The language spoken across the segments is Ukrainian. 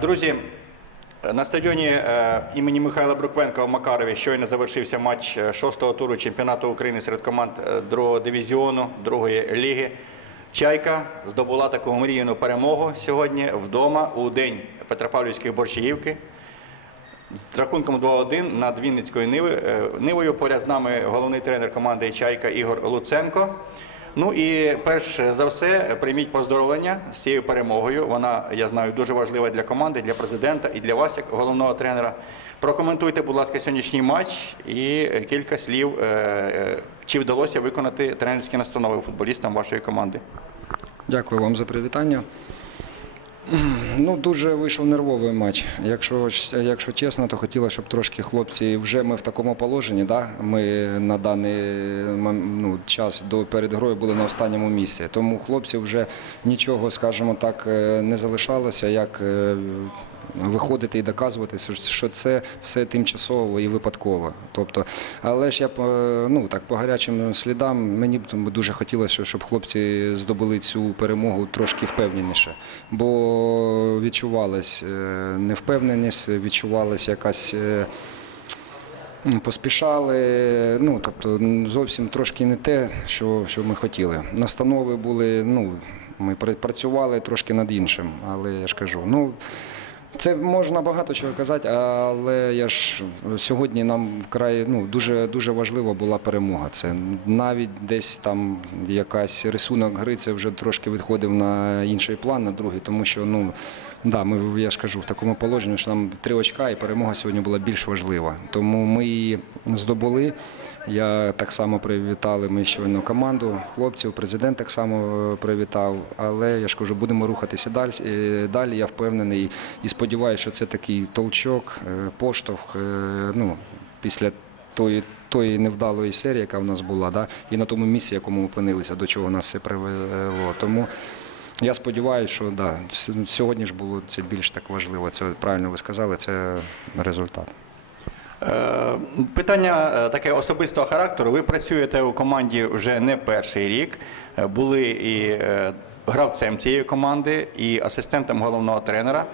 Друзі, на стадіоні е, імені Михайла Бруквенка в Макарові щойно завершився матч е, шостого туру чемпіонату України серед команд е, другого дивізіону другої ліги. Чайка здобула таку мрійну перемогу сьогодні вдома у день Петропавлівської борщаївки. З рахунком 2-1 над Вінницькою Нивою. Поряд з нами головний тренер команди Чайка Ігор Луценко. Ну і перш за все, прийміть поздоровлення з цією перемогою. Вона, я знаю, дуже важлива для команди, для президента і для вас, як головного тренера. Прокоментуйте, будь ласка, сьогоднішній матч і кілька слів, е, е, чи вдалося виконати тренерські настанови футболістам вашої команди. Дякую вам за привітання. Ну, дуже вийшов нервовий матч. Якщо, якщо чесно, то хотілося, щоб трошки хлопці вже ми в такому положенні. Да? Ми на даний ну, час до перед грою були на останньому місці. Тому хлопці вже нічого, скажімо так, е, не залишалося, як е, виходити і доказувати, що- це все тимчасово і випадково. Тобто, але ж я по- ну, так, по гарячим слідам мені б дуже хотілося, щоб хлопці здобули цю перемогу трошки впевненіше. Бо відчувалась е, невпевненість, відчувалась якась. е, Поспішали, ну тобто зовсім трошки не те, що, що ми хотіли. Настанови були, ну ми працювали трошки над іншим, але я ж кажу, ну це можна багато чого казати, але я ж сьогодні нам вкрай ну дуже дуже важлива була перемога. Це навіть десь там якась рисунок гри, це вже трошки відходив на інший план, на другий, тому що ну. Да, ми я ж кажу в такому положенні, що нам три очка, і перемога сьогодні була більш важлива. Тому ми її здобули. Я так само привітали ми щойно команду, хлопців, президент так само е, привітав. Але я ж кажу, будемо рухатися далі. е, Далі я впевнений і сподіваюся, що це такий толчок, е, поштовх. Ну після тої. Тої невдалої серії, яка в нас була, да, і на тому місці, якому ми опинилися, до чого нас це привело. Тому я сподіваюся, що да, сьогодні ж було це більш так важливо. Це правильно ви сказали, це результат. Е, Питання е, таке особистого характеру. Ви працюєте у команді вже не перший рік. Е, Були і гравцем цієї команди, і асистентом головного тренера.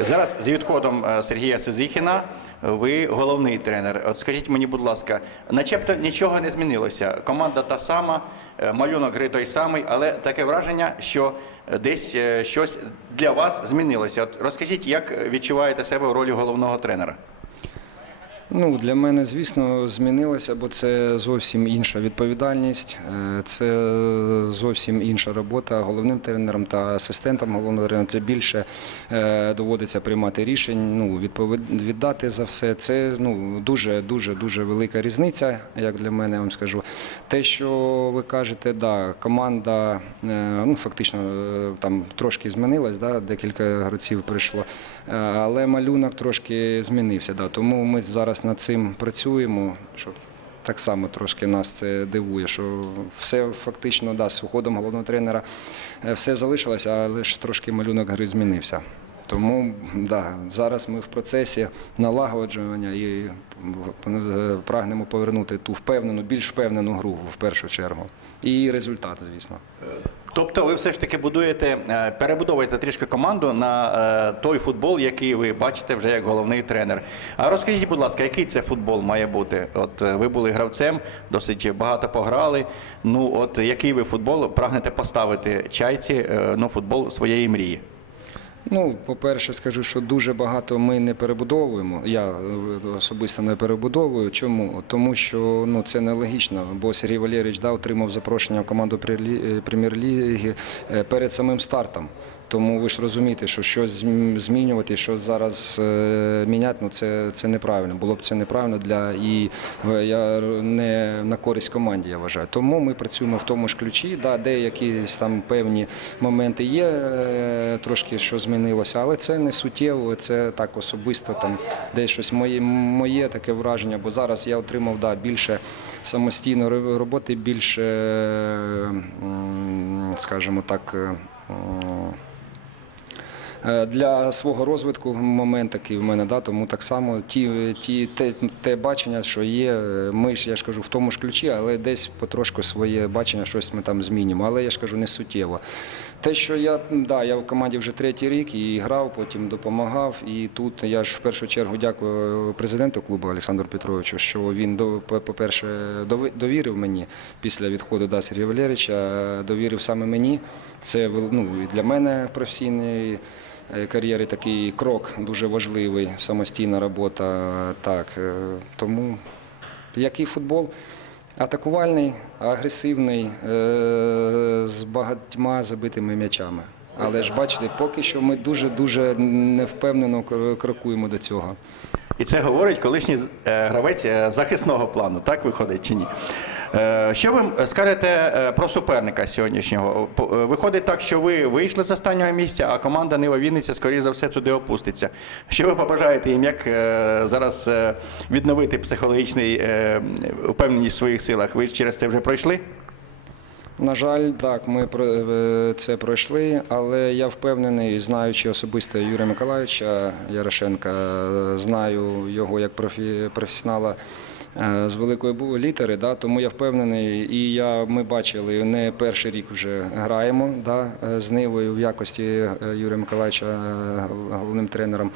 Зараз з відходом Сергія Сизихіна ви головний тренер. От скажіть мені, будь ласка, начебто нічого не змінилося. Команда та сама, малюнок гри той самий, але таке враження, що десь е, щось для вас змінилося. От розкажіть, як відчуваєте себе в ролі головного тренера? Ну, для мене, звісно, змінилося, бо це зовсім інша відповідальність, е, це зовсім інша робота головним тренером та асистентом головного тренера. Це більше е, доводиться приймати рішень, ну, віддати за все. Це ну, дуже, дуже, дуже велика різниця, як для мене, я вам скажу. Те, що ви кажете, да, команда е, ну, фактично там трошки змінилась, да, декілька гравців прийшло, але малюнок трошки змінився. Да, тому ми зараз над цим працюємо. Що так само трошки нас це дивує, що все фактично да, з уходом головного тренера е, все залишилося, але ж трошки малюнок гри змінився. Тому да, зараз ми в процесі налагоджування і е, прагнемо повернути ту впевнену, більш впевнену гру в першу чергу. І результат, звісно. Тобто ви все ж таки будуєте, е, перебудовуєте трішки команду на е, той футбол, який ви бачите вже як головний тренер. А розкажіть, будь ласка, який це футбол має бути? От ви були гравцем, досить багато пограли. Ну от який ви футбол прагнете поставити чайці, е, ну футбол своєї мрії? Ну, по-перше, скажу, що дуже багато ми не перебудовуємо. Я е, особисто не перебудовую. Чому? Тому що ну це нелогічно, бо Сергій Валерійович да, отримав запрошення в команду е, прем'єр-ліги е, перед самим стартом. Тому ви ж розумієте, що щось змінювати, щось зараз е, міняти, ну це, це неправильно. Було б це неправильно для і е, я не на користь команді, я вважаю. Тому ми працюємо в тому ж ключі. Да, де якісь там певні моменти є, е, трошки що змінилося, але це не суттєво, це так особисто там десь щось моє, моє таке враження, бо зараз я отримав да, більше самостійної ро- роботи, більше, е, скажімо так. Е, е, для свого розвитку момент такий в мене, да, тому так само ті, ті, те, те бачення, що є, е, ми ж, я ж кажу, в тому ж ключі, але десь потрошку своє бачення, щось ми там змінюємо. Але я ж кажу, не суттєво. Те, що я, да, я в команді вже третій рік і грав, потім допомагав. І тут я ж в першу чергу дякую президенту клубу Олександру Петровичу, що він, по-перше, довірив мені після відходу да, Сергія Валерійовича, довірив саме мені. Це ну, і для мене в е, такий крок дуже важливий, самостійна робота. Так, е, тому який футбол? Атакувальний, агресивний, е, з багатьма забитими м'ячами. Але ж бачите, поки що ми дуже-дуже невпевнено крокуємо до цього. І це говорить колишній гравець захисного плану, так виходить чи ні? Е, Що ви скажете е, про суперника сьогоднішнього? Е, Виходить так, що ви вийшли з останнього місця, а команда Нива Вінниця, скоріше за все, туди опуститься. Що ви побажаєте їм, як зараз відновити психологічний впевненість в своїх силах? Ви через це вже пройшли? На жаль, так, ми це пройшли, але я впевнений, знаючи особисто Юрія Миколаївича Ярошенка, знаю його як професіонала з великої літери, да, тому я впевнений, і я, ми бачили, не перший рік вже граємо да, е, з Нивою в якості е, Юрія Миколаївича е, головним тренером.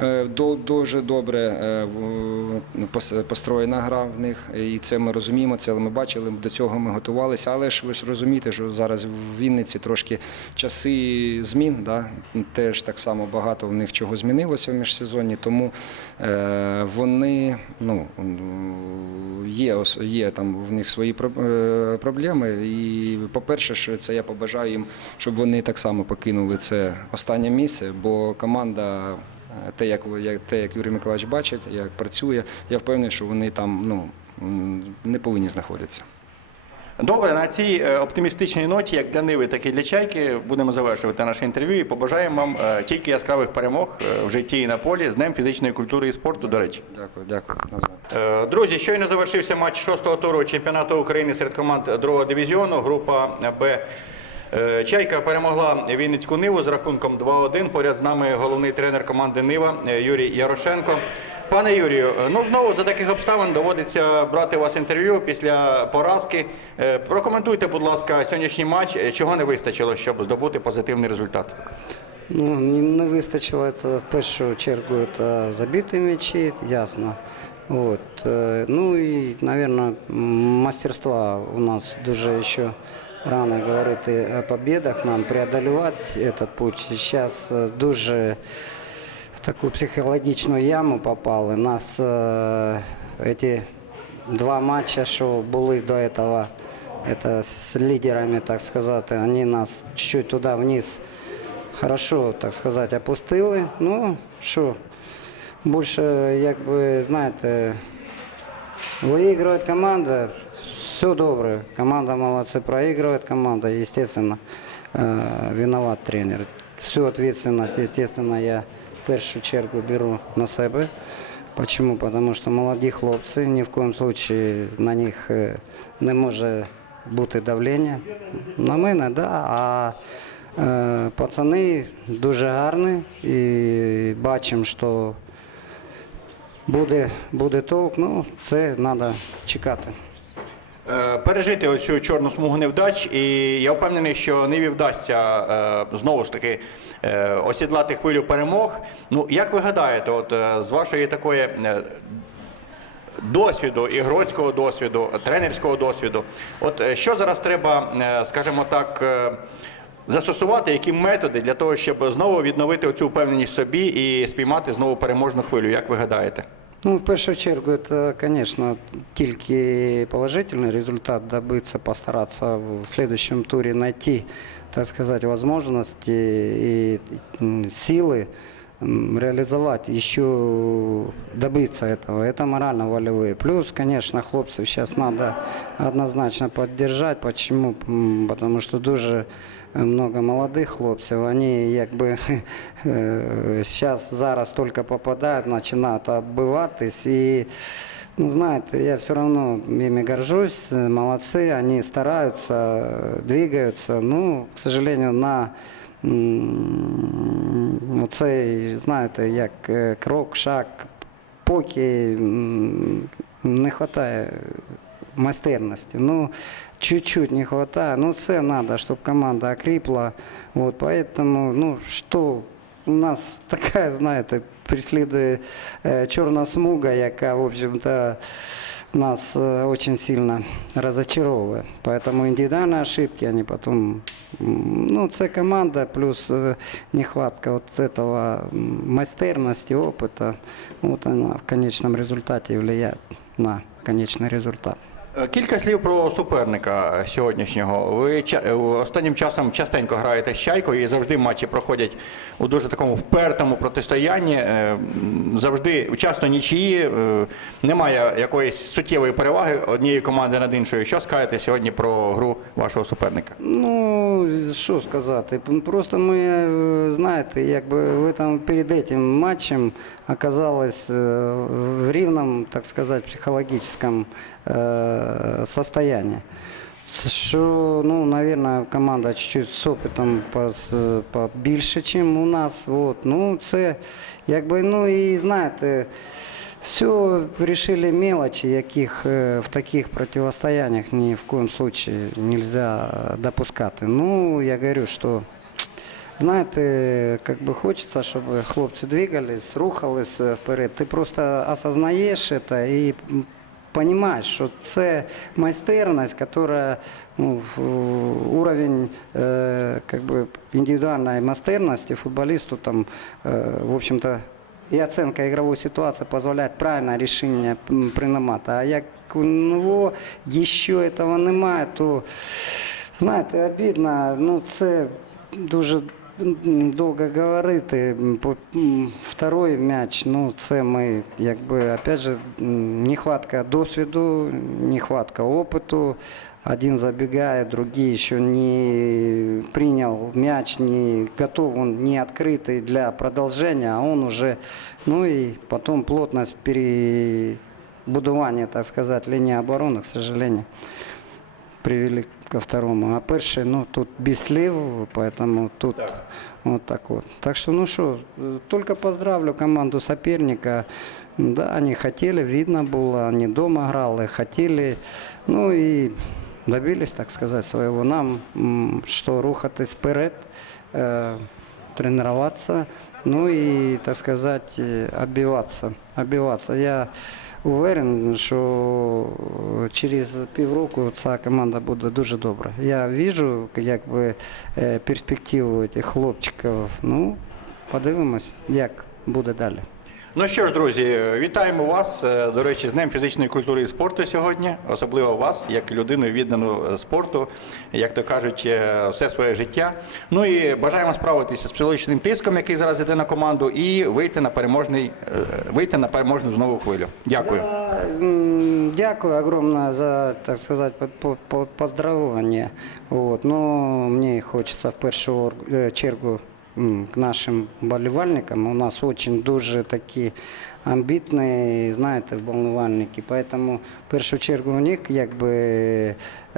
Е, Дуже добре е, построєна гра в них, і це ми розуміємо, це ми бачили, до цього ми готувалися. Але ж ви ж розумієте, що зараз в Вінниці трошки часи змін, да? теж так само багато в них чого змінилося в міжсезонні, тому е, вони ну, є, є там в них свої е, проблеми. І, по-перше, що це я побажаю їм, щоб вони так само покинули це останнє місце, бо команда. е, Те, як як те, як Юрій Миколаївич бачить, як працює, я впевнений, що вони там ну не повинні знаходитися. Добре, на цій е, оптимістичній ноті, як для Ниви, так і для Чайки, будемо завершувати наше інтерв'ю і побажаємо вам е, тільки яскравих перемог е, в житті і на полі з Днем фізичної культури і спорту, до речі. Дякую, дякую. Друзі, щойно завершився матч шостого туру чемпіонату України серед команд другого дивізіону. Група Б. Е, Чайка перемогла Вінницьку Ниву з рахунком 2-1. Поряд з нами головний тренер команди Нива е, Юрій Ярошенко. Пане Юрію, е, ну знову за таких обставин доводиться брати у вас інтерв'ю після поразки. Прокоментуйте, будь ласка, сьогоднішній матч. Чого не вистачило, щоб здобути позитивний результат? Ну, не, вистачило це в першу чергу це забиті м'ячі, ясно. От. Ну і, мабуть, мастерства у нас дуже ще рано говорити о победах, нам преодолевать этот путь. Сейчас е, дуже в таку психологічну яму попали. Нас е, эти два матча, що були до этого, это з лідерами, так сказати, вони нас чуть-чуть туди вниз хорошо, так сказати, опустили. Ну, що, більше, як ви знаєте, виіграє команда, все добре. Команда молодцы, проигрывает команда, естественно, э, виноват тренер. Всю ответственность, естественно, я в першу чергу беру на себе. Почему? Потому що молоді хлопці, ні в коєму случае на них е, не може бути давлення. На мене, да, а е, пацани дуже гарні і бачимо, що буде, буде толк, ну це треба чекати. Е, пережити оцю чорну смугу невдач, і я впевнений, що Ниві вдасться е, знову ж таки е, осідлати хвилю перемог. Ну, як ви гадаєте, от з вашої такої досвіду, ігроцького досвіду, тренерського досвіду, от що зараз треба, скажімо так, застосувати, які методи для того, щоб знову відновити оцю впевненість в собі і спіймати знову переможну хвилю? Як ви гадаєте? Ну, в першу чергу, це, звісно, тільки положительний результат добитися, постаратися в следующем турі знайти, так сказати, можливості і м, сили м, реализовать, еще добиться этого. Это морально-волевые. Плюс, конечно, хлопцев сейчас надо однозначно поддержать. Почему? М, Потому что дуже много молодих хлопців, вони якби зараз зараз тільки попадають, починають оббиватись і ну, знаєте, я все равно ими горжусь, молодцы, они стараются, двигаются. Ну, к сожалению, на м, Оцей, знаєте, як е, крок, шаг, поки не вистачає майстерності. Ну, чуть-чуть не хватает. Ну, це надо, чтобы команда окрепла. Вот, поэтому, ну, что у нас така, знаєте, преслідує е, чорна смуга, яка, в общем-то, нас э, очень сильно разочаровывает. Поэтому индивидуальные ошибки, они потом... м, Ну, це команда, плюс э, нехватка вот этого м, майстерности, опыта. Вот она в конечном результате влияет на конечный результат. Е, Кілька слів про суперника сьогоднішнього. Ви е, останнім часом частенько граєте з чайкою і завжди матчі проходять у дуже такому впертому протистоянні. Е, Завжди часто нічиї. Немає якоїсь суттєвої переваги однієї команди над іншою. Що скажете сьогодні про гру вашого суперника? Ну, що сказати, просто ми, знаєте, якби ви там перед этим матчем оказалось е, в рівному, так сказати, психологічному е, состоянии. С- Що, ну, наверное, команда чуть-чуть з опитом пос- побільше, ніж у нас. Вот. Ну, це, якби, ну і знаєте, все решили мелочи, яких е, в таких противостояниях ни в коем случае нельзя допускати. Ну, я говорю, що знаєте, как бы хочеться, щоб хлопці двигались, рухались е, вперед. Ти просто осознаєш це і понимаешь, що це майстерність, яка ну, в- уровень э, как бы индивидуальной майстерности футболисту там, э, в общем-то, и оценка игровой ситуации позволяет правильное решение м, принимать. А як у него еще этого немає, то, знаєте, обідно, ну це дуже м, М, по- м, Второй м'яч, ну це ми, якби, опять же, нехватка досвіду, нехватка опиту. Один забегает, другие еще не принял мяч, не готов, он не открытый для продолжения, а он уже, ну и потом плотность перебудования, так сказать, линии обороны, к сожалению, привели ко второму. А перший, ну, тут без слив, поэтому тут Так. вот так вот. Так что, ну что, только поздравлю команду соперника. Да, они хотели, видно было, они дома играли, хотели, ну и добились, так сказать, своего. Нам, что рухатись вперед, э, тренироваться, ну и, так сказать, э, оббиваться. оббиваться. Я уверен, що через півроку ця команда буде дуже добра. Я бачу якби, е, перспективу цих хлопчиків. Ну, подивимось, як буде далі. Ну що ж, друзі, вітаємо вас. е, До речі, з Днем фізичної культури і спорту сьогодні. Особливо вас, як людину віддану спорту, як то кажуть, е, все своє життя. Ну і бажаємо справитися з психологічним тиском, який зараз іде на команду, і вийти на переможний, е, вийти на переможну знову хвилю. Дякую. Дякую огромное за, так сказать, по- по- по- поздравлення. Вот. Но мне хочется в першу е, чергу к нашим болівальникам. У нас очень дуже такі амбітні, знаєте, вболівальники. Поэтому в першу чергу у них якби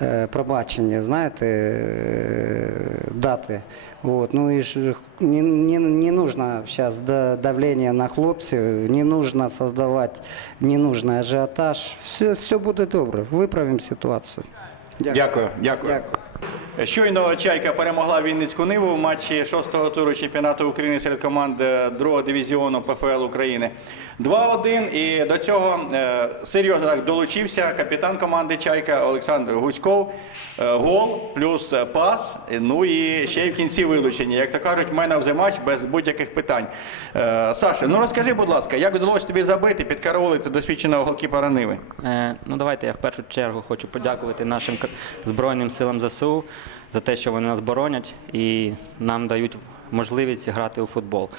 е, пробачення, знаєте, е, дати. Вот. Ну и ж- не, не, не нужно сейчас давление на хлопцев, не нужно создавать ненужный ажиотаж. Все, все будет добре, виправимо ситуацію. Дякую. Дякую. Дякую. Щойно Чайка перемогла Вінницьку Ниву в матчі шостого туру чемпіонату України серед команд е, другого дивізіону ПФЛ України. 2-1. І до цього е, серйозно так долучився капітан команди Чайка Олександр Гуцьков. Е, Гол плюс е, пас. Ну і ще й в кінці вилучення. Як то кажуть, мене в матч без будь-яких питань. Саша, ну розкажи, будь ласка, як вдалося тобі забити, підкараулити досвідченого голкіпера Ниви? Ну, давайте я в першу чергу хочу подякувати нашим Збройним силам ЗСУ за те, що вони нас боронять і нам дають можливість грати у футбол.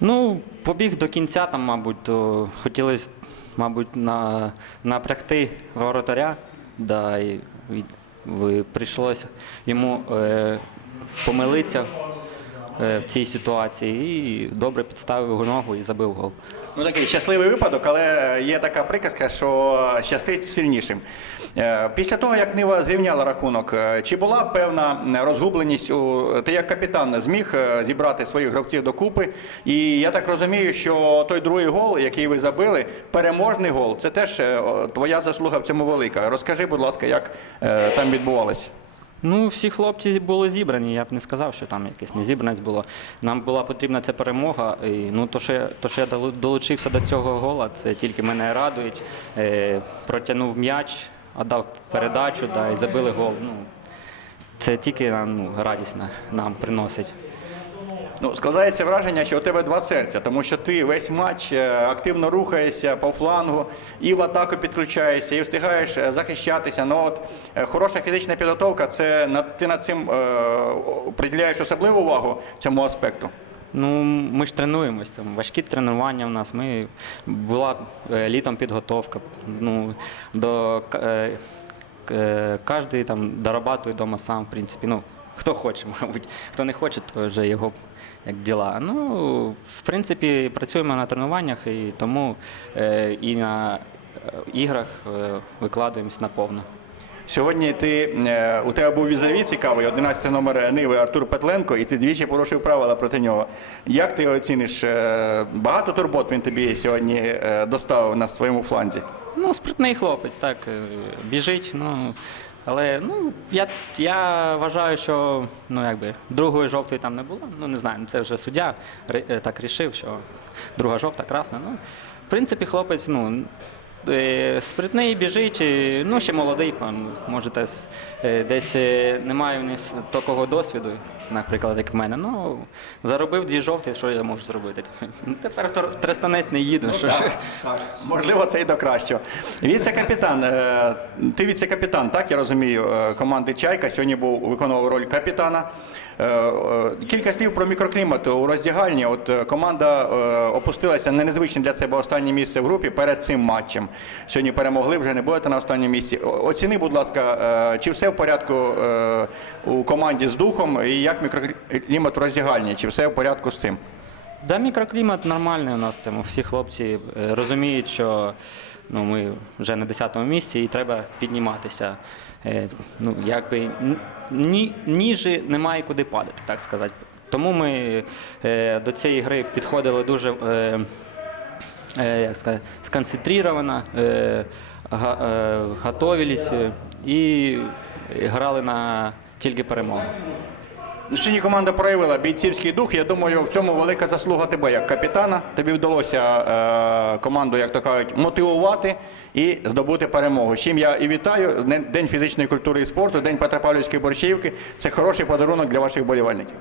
Ну, побіг до кінця, там, мабуть, то хотілося, мабуть, на, напрягти воротаря, да, і від, ви- прийшлося йому е, помилитися в цій ситуації і добре підставив його ногу і забив гол. Ну такий щасливий випадок, але є така приказка, що щастить сильнішим. Е, Після того, як Нива зрівняла рахунок, е, чи була певна розгубленість у ти як капітан зміг е, зібрати своїх гравців докупи? І я так розумію, що той другий гол, який ви забили, переможний гол, це теж е, твоя заслуга в цьому велика. Розкажи, будь ласка, як е, там відбувалося? Ну, всі хлопці були зібрані. Я б не сказав, що там якась незібраність було. Нам була потрібна ця перемога. І, ну, то, що я, то, що я долучився до цього гола, це тільки мене радують. Е, протягнув м'яч, отдав передачу да, і забили гол. Ну, це тільки ну, радість нам приносить. Ну, складається враження, що у тебе два серця, тому що ти весь матч е, активно рухаєшся по флангу, і в атаку підключаєшся, і встигаєш е, захищатися. Ну от е, хороша фізична підготовка, це ти над цим е, приділяєш особливу увагу цьому аспекту. Ну, ми ж тренуємось, там важкі тренування в нас. Ми була е, літом підготовка. Ну, до е, е, кожен там дорабатує вдома сам, в принципі. Ну, хто хоче, мабуть. Хто не хоче, то вже його як діла. Ну, в принципі, працюємо на тренуваннях і тому е, і на е, іграх е, викладуємось наповно. Сьогодні ти е, у тебе був візаві цікавий, 11 номер Ниви Артур Петленко, і ти двічі порушив правила проти нього. Як ти оціниш? Е, Багато турбот він тобі сьогодні доставив на своєму фланзі. Ну, спритний хлопець, так, біжить. Ну, але ну, я, я вважаю, що ну, якби, другої жовтої там не було. Ну, не знаю, це вже суддя е, так рішив, що друга жовта, красна. Ну, в принципі, хлопець ну, спритний, біжить, е, ну, ще молодий, пан, може, десь, е, десь е, немає в такого досвіду, наприклад, як в мене. Ну, заробив дві жовті, що я можу зробити? Ну, тепер Трестанець не їду. що ж. Так, можливо, це і до кращого. Віце-капітан, е, ти віце-капітан, так я розумію, е, команди Чайка. Сьогодні був виконував роль капітана. Е, е, Кілька слів про мікроклімат у роздягальні. От е, команда опустилася на незвичне для себе останнє місце в групі перед цим матчем. Сьогодні перемогли, вже не будете на останньому місці. Оціни, будь ласка, чи все в порядку у команді з духом, і як мікроклімат в роздягальні? Чи все в порядку з цим? Да, мікроклімат нормальний у нас там. Всі хлопці розуміють, що ну, ми вже на 10-му місці і треба підніматися. Е, Ну, якби ні, ніже немає куди падати, так сказати. Тому ми е, до цієї гри підходили дуже е, як сказати, сконцентровано, готовились е, і грали на тільки перемогу. Сьогодні команда проявила бійцівський дух. Я думаю, в цьому велика заслуга тебе як капітана. Тобі вдалося е, команду, як то кажуть, мотивувати і здобути перемогу. З Чим я і вітаю. День- фізичної культури і спорту, День Петропавлівської борщівки. Це хороший подарунок для ваших болівальників.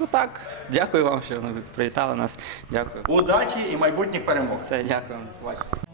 Ну так, дякую вам, що ви привітали нас. Дякую. Удачі і майбутніх перемог. Все, дякую. Бачите.